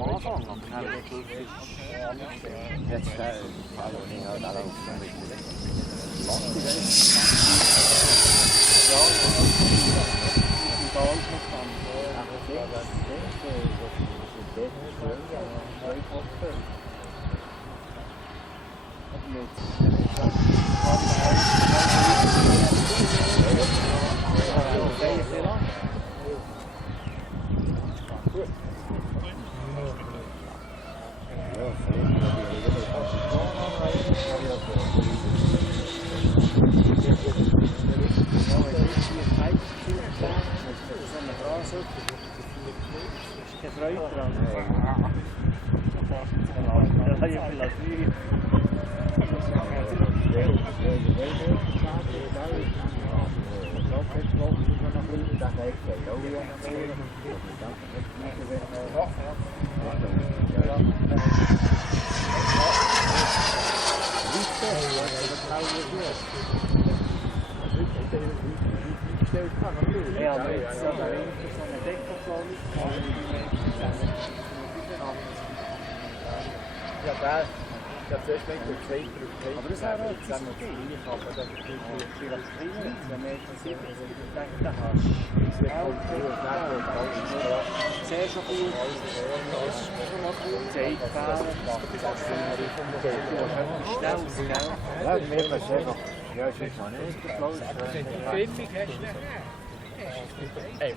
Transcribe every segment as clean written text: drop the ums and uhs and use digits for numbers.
am Anfang, aber dann nicht wirklich. Jetzt Fall und ich halt alle aufgestellt. Ja, die Ball muss dann. Aber das wäre auch jetzt noch gleich, aber das ist vielleicht kleiner, wenn man jetzt 7 denkt, hast. Das wird halt sehr schon gut. Zeitfehler. Schnell, gell? Ja, mir ist es einfach. Ja, ich weiß noch nicht. Griffig hast du nicht. Hey,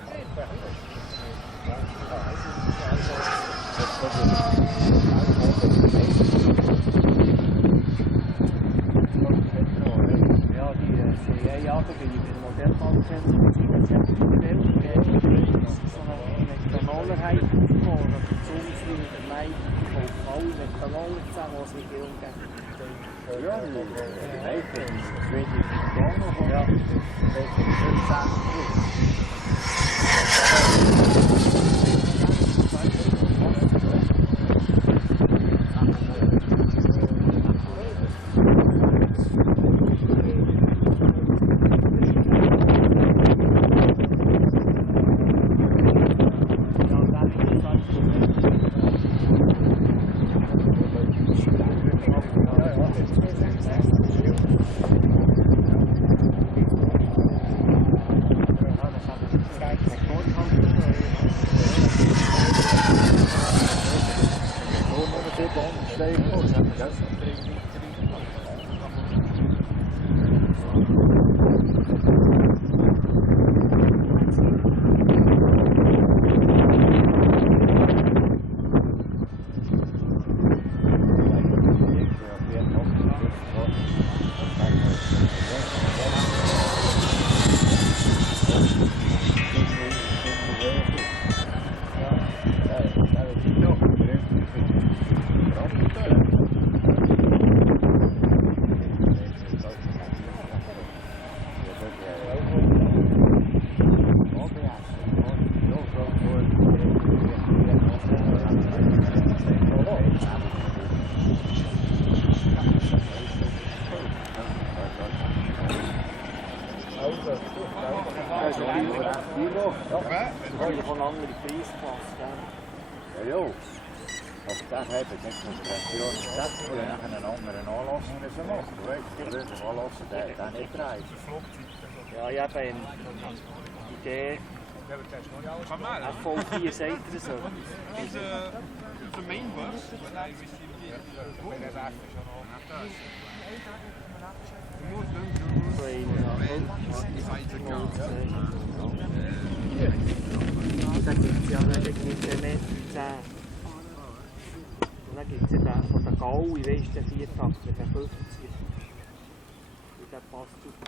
ja, da bin ich mit dem Modellbaukenner mit 77 Modell so eine Methanollerheit aufgebaut. Die Zunge mit der Lenght gekauft. Alle Methanoler zusammen, die es nicht umgeben. Ja, Lenght ist wirklich noch. Ja, das ist schön zusammen. Ja, ich habe die Idee, FV4 sagt er so. The main bus, when I received Da gibt es ja mit der Meter 10. Und dann gibt es ja den von der Gaui, weißt du, den 4-Takter, den 50er. Und der passt super.